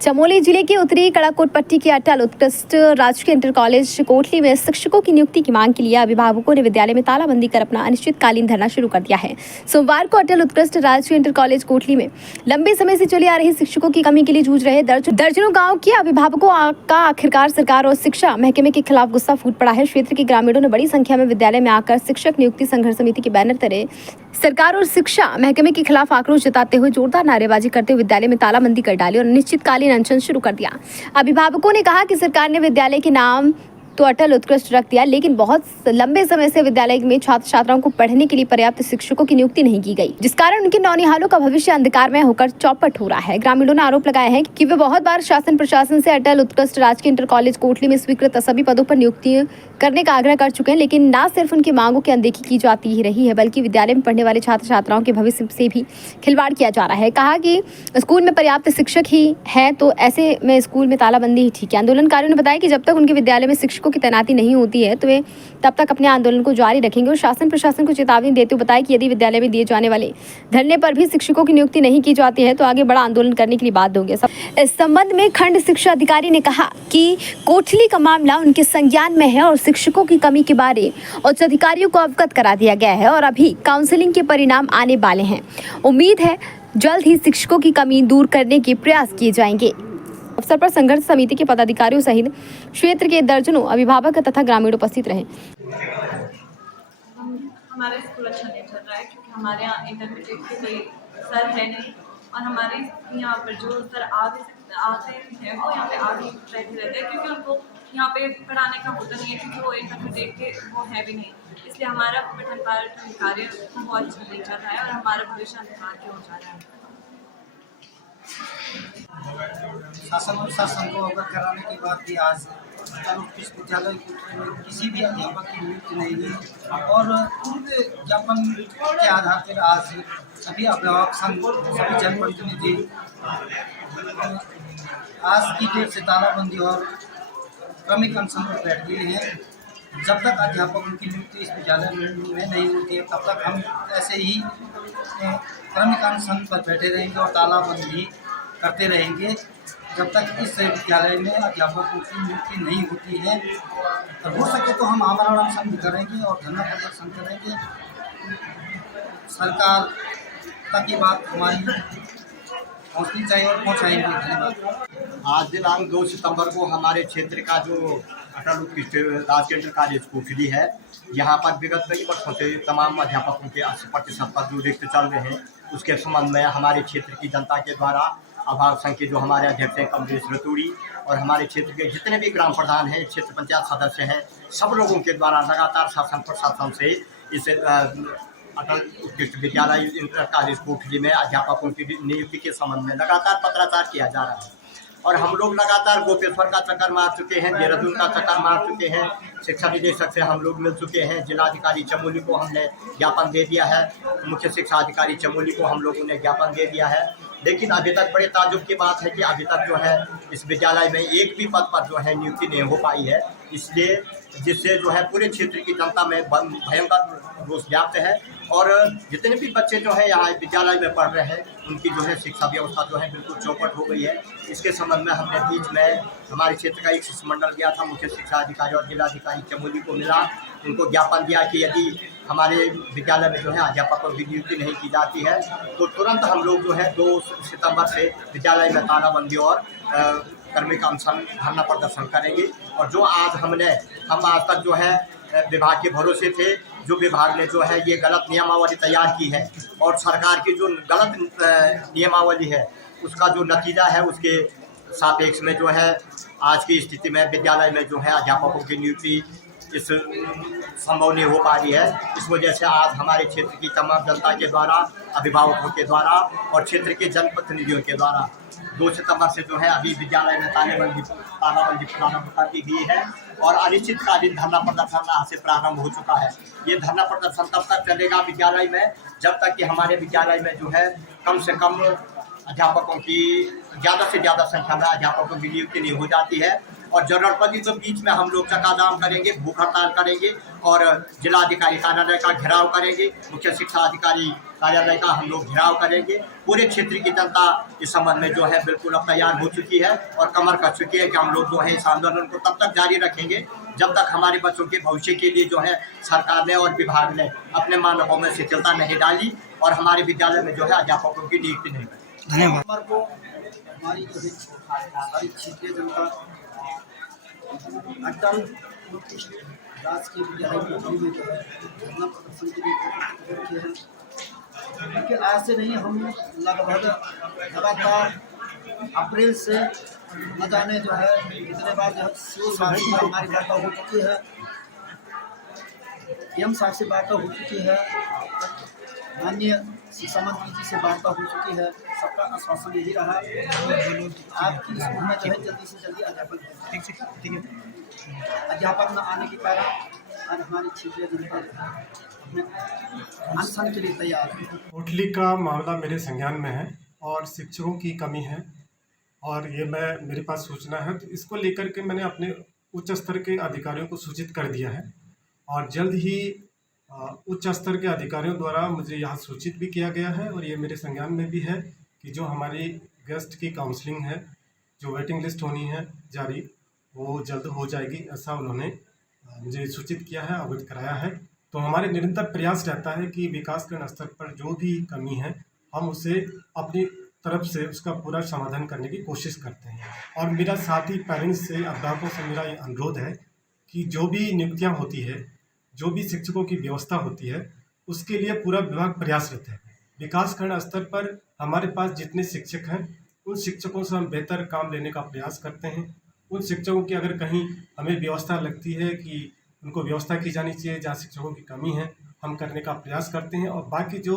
चमोली जिले के उत्तरी कड़ाकोट पट्टी के अटल उत्कृष्ट राजकीय इंटर कॉलेज कोटली में शिक्षकों की नियुक्ति की मांग के लिए अभिभावकों ने विद्यालय में तालाबंदी कर अपना अनिश्चितकालीन धरना शुरू कर दिया है। सोमवार को अटल उत्कृष्ट राजकीय इंटर कॉलेज कोटली में लंबे समय से चली आ रही शिक्षकों की कमी के लिए जूझ रहे दर्जनों गाँव के अभिभावकों का आखिरकार सरकार और शिक्षा महकमे के खिलाफ गुस्सा फूट पड़ा है। क्षेत्र के ग्रामीणों ने बड़ी संख्या में विद्यालय में आकर शिक्षक नियुक्ति संघर्ष समिति के बैनर तले सरकार और शिक्षा महकमे के खिलाफ आक्रोश जताते हुए जोरदार नारेबाजी करते हुए विद्यालय में तालाबंदी कर डाली और अनिश्चितकालीन अनशन शुरू कर दिया। अभिभावकों ने कहा कि सरकार ने विद्यालय के नाम तो अटल उत्कृष्ट रख दिया, लेकिन बहुत लंबे समय से विद्यालय में छात्र छात्राओं को पढ़ने के लिए पर्याप्त शिक्षकों की नियुक्ति नहीं की गई, जिस कारण उनके नौनिहालों का भविष्य अंधकारमय होकर चौपट हो रहा है। ग्रामीणों ने आरोप लगाया है कि वे बहुत बार शासन प्रशासन से अटल उत्कृष्ट राजकीय इंटर कॉलेज कोटली में स्वीकृत सभी पदों पर नियुक्ति करने का आग्रह कर चुके हैं, लेकिन न सिर्फ उनकी मांगों की अनदेखी की जाती ही रही है, बल्कि विद्यालय में पढ़ने वाले छात्र छात्राओं के भविष्य से भी खिलवाड़ किया जा रहा है। कहा कि स्कूल में पर्याप्त शिक्षक ही है तो ऐसे में स्कूल में तालाबंदी ही ठीक है। आंदोलनकारियों ने बताया कि जब तक उनके विद्यालय में शिक्षकों की तैनाती नहीं होती है तो वे तब तक अपने आंदोलन को जारी रखेंगे और शासन प्रशासन को चेतावनी देते हुए बताया कि यदि विद्यालय में दिए जाने वाले धरने पर भी शिक्षकों की नियुक्ति नहीं की जाती है तो आगे बड़ा आंदोलन करने के लिए बाध्य होंगे। इस संबंध में खंड शिक्षा अधिकारी ने कहा कि कोटली का मामला उनके संज्ञान में है और शिक्षकों की कमी के बारे उच्च अधिकारियों को अवगत करा दिया गया है और अभी काउंसलिंग के परिणाम आने वाले हैं। उम्मीद है जल्द ही शिक्षकों की कमी दूर करने के प्रयास किए जाएंगे। अवसर पर संघर्ष समिति के पदाधिकारियों सहित क्षेत्र के दर्जनों अभिभावक तथा ग्रामीण उपस्थित रहे। हमारा स्कूल अच्छा नहीं चल रहा है क्योंकि हमारे यहाँ इंटरमीडिएट के कोई सर है नहीं और हमारे यहाँ पर जो सर आते हैं वो यहाँ पे आगे बैठे रहते हैं क्योंकि उनको यहाँ पे पढ़ाने का होता नहीं है क्योंकि वो इंटरमीडिएट के वो है भी नहीं, इसलिए हमारा पठन पाठन कार्य बहुत अच्छा नहीं चल रहा है और हमारा भविष्य अंधकार के हो जा रहा है। शासन प्रशासन को अवगत कराने के बाद भी आज विश्वविद्यालय में किसी भी अध्यापक की नियुक्ति नहीं हुई और पूर्व ज्ञापन के आधार पर आज सभी अभिभावक संघ सभी जनप्रतिनिधि आज की डेट से तालाबंदी और क्रमिक अनशन पर बैठ गए हैं। जब तक अध्यापकों की नियुक्ति इस विद्यालय में नहीं होती है तब तक हम ऐसे ही क्रमिक अनशन पर बैठे रहेंगे और तालाबंदी करते रहेंगे जब तक इस विद्यालय में अध्यापकों की नियुक्ति नहीं होती है। तो हो सके तो हम आमरण अनशन भी करेंगे और धरना प्रदर्शन करेंगे। सरकार तक ये बात हमारी पहुँचनी चाहिए और पहुँचाएंगे। धन्यवाद। आज दिनांक 2 सितंबर को हमारे क्षेत्र का जो अटल उत्कृष्ट राजकीय इंटर कॉलेज कोटली है, यहाँ पर विगत कई वर्षों से तमाम अध्यापकों के 80% पद जो रिक्त चल रहे हैं, उसके संबंध में हमारे क्षेत्र की जनता के द्वारा अभिभावक संघ के जो हमारे अध्यक्ष हैं कमलेश रतूड़ी और हमारे क्षेत्र के जितने भी ग्राम प्रधान हैं, क्षेत्र पंचायत सदस्य हैं, सब लोगों के द्वारा लगातार शासन प्रशासन से इस अटल उत्कृष्ट विद्यालय इंटर कॉलेज कोटली में अध्यापकों की नियुक्ति के संबंध में लगातार पत्राचार किया जा रहा है और हम लोग लगातार गोपेश्वर का चक्कर मार चुके हैं, देहरादून का चक्कर मार चुके हैं, शिक्षा निदेशक से हम लोग मिल चुके हैं, जिलाधिकारी चमोली को हमने ज्ञापन दे दिया है, मुख्य शिक्षा अधिकारी चमोली को हम लोगों ने ज्ञापन दे दिया है, लेकिन अभी तक बड़े ताज्जुब की बात है कि अभी तक जो है इस विद्यालय में एक भी पद पर जो है नियुक्ति नहीं हो पाई है। इसलिए जिससे जो है पूरे क्षेत्र की जनता में भयंकर रोष व्याप्त है और जितने भी बच्चे जो है यहाँ विद्यालय में पढ़ रहे हैं उनकी जो है शिक्षा व्यवस्था जो है बिल्कुल चौपट हो गई है। इसके संबंध में हमने बीच में हमारे क्षेत्र का एक शिष्टमंडल गया था, मुख्य शिक्षा अधिकारी और जिलाधिकारी चमोली को मिला, उनको ज्ञापन दिया कि यदि हमारे विद्यालय में जो है अध्यापकों की नियुक्ति नहीं की जाती है तो तुरंत हम लोग जो है 2 सितंबर से विद्यालय में तालाबंदी और क्रमिक अनशन धरना प्रदर्शन करेंगे। और जो हम आज तक जो है विभाग के भरोसे थे, जो विभाग ने जो है ये गलत नियमावली तैयार की है और सरकार की जो गलत नियमावली है उसका जो नतीजा है उसके सापेक्ष में जो है आज की स्थिति में विद्यालय में जो है अध्यापकों की नियुक्ति इस संभव नहीं हो पा रही है। इस वजह से आज हमारे क्षेत्र की तमाम जनता के द्वारा, अभिभावकों के द्वारा और क्षेत्र के जनप्रतिनिधियों के द्वारा 2 सितंबर से जो है अभी विद्यालय में तालाबंदी प्रारंभ कर दी गई है और अनिश्चितकालीन धरना प्रदर्शन आज से प्रारंभ हो चुका है। ये धरना प्रदर्शन तब तक चलेगा विद्यालय में जब तक कि हमारे विद्यालय में जो है कम से कम अध्यापकों की ज़्यादा से ज़्यादा संख्या में अध्यापकों की नियुक्ति नहीं हो जाती है और जरूरत पड़ी तो बीच में हम लोग चक्काजाम करेंगे, भूख हड़ताल करेंगे और जिलाधिकारी कार्यालय का घेराव करेंगे, मुख्य शिक्षा अधिकारी कार्यालय का हम लोग घेराव करेंगे। पूरे क्षेत्र की जनता इस संबंध में जो है बिल्कुल अब तैयार हो चुकी है और कमर कस चुकी है कि हम लोग जो है इस आंदोलन को तब तक जारी रखेंगे जब तक हमारे बच्चों के भविष्य के लिए जो है सरकार ने और विभाग ने अपने मानकों में शिथिलता नहीं डाली और हमारे विद्यालय में जो है अध्यापकों की नियुक्ति नहीं की। धन्यवाद। को हमारी जो है सारी क्षेत्रीय जनता अटल उत्कृष्ट राजकीय विद्यालय कोटली में जो है धरना प्रदर्शन के लिए किए हैं, क्योंकि आज से नहीं हम लगभग लगातार अप्रैल से न जाने जो है कितने बार जो है हमारी वार्ता हो चुकी है, एम साहब से वार्ता हो चुकी है, माननीय शिक्षा मंत्री जी से वार्ता हो चुकी है। सबका आश्वासन यही रहा आपकी स्कूल में जो है जल्दी से जल्दी अध्यापक न आने के कारण आज हमारी क्षेत्रीय जनता अनशन के लिए तैयार है। कोटली का मामला मेरे संज्ञान में है और शिक्षकों की कमी है और ये मेरे पास सूचना है, तो इसको लेकर के मैंने अपने उच्च स्तर के अधिकारियों को सूचित कर दिया है और जल्द ही उच्च स्तर के अधिकारियों द्वारा मुझे यहाँ सूचित भी किया गया है और ये मेरे संज्ञान में भी है कि जो हमारी गेस्ट की काउंसलिंग है, जो वेटिंग लिस्ट होनी है जारी, वो जल्द हो जाएगी, ऐसा उन्होंने मुझे सूचित किया है, अवगत कराया है। तो हमारे निरंतर प्रयास रहता है कि विकासखंड स्तर पर जो भी कमी है हम उसे अपनी तरफ से उसका पूरा समाधान करने की कोशिश करते हैं। और मेरा साथ ही पेरेंट्स से, अध्यापकों से मेरा ये अनुरोध है कि जो भी नियुक्तियाँ होती है, जो भी शिक्षकों की व्यवस्था होती है, उसके लिए पूरा विभाग प्रयासरत है। विकासखंड स्तर पर हमारे पास जितने शिक्षक हैं उन शिक्षकों से हम बेहतर काम लेने का प्रयास करते हैं। उन शिक्षकों की अगर कहीं हमें व्यवस्था लगती है कि उनको व्यवस्था की जानी चाहिए, जहाँ शिक्षकों की कमी है, हम करने का प्रयास करते हैं। और बाकी जो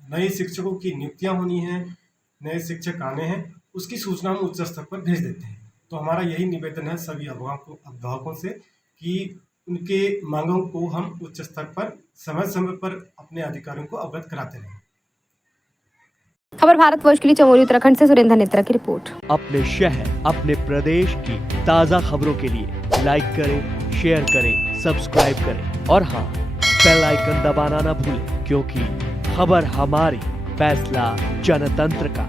नए शिक्षकों की नियुक्तियाँ होनी हैं, नए शिक्षक आने हैं, उसकी सूचना हम उच्च स्तर पर भेज देते हैं। तो हमारा यही निवेदन है सभी अभिभावकों से कि उनके मांगों को हम उच्च स्तर पर समय समय पर अपने अधिकारियों को अवगत कराते रहें। खबर भारतवर्ष के लिए चमोली उत्तराखंड से सुरेंद्र नेत्रा की रिपोर्ट। अपने शहर, अपने प्रदेश की ताज़ा खबरों के लिए लाइक करें, शेयर करें, सब्सक्राइब करें और हाँ, बेल आइकन दबाना ना भूलें, क्योंकि खबर हमारी, फैसला जनतंत्र का।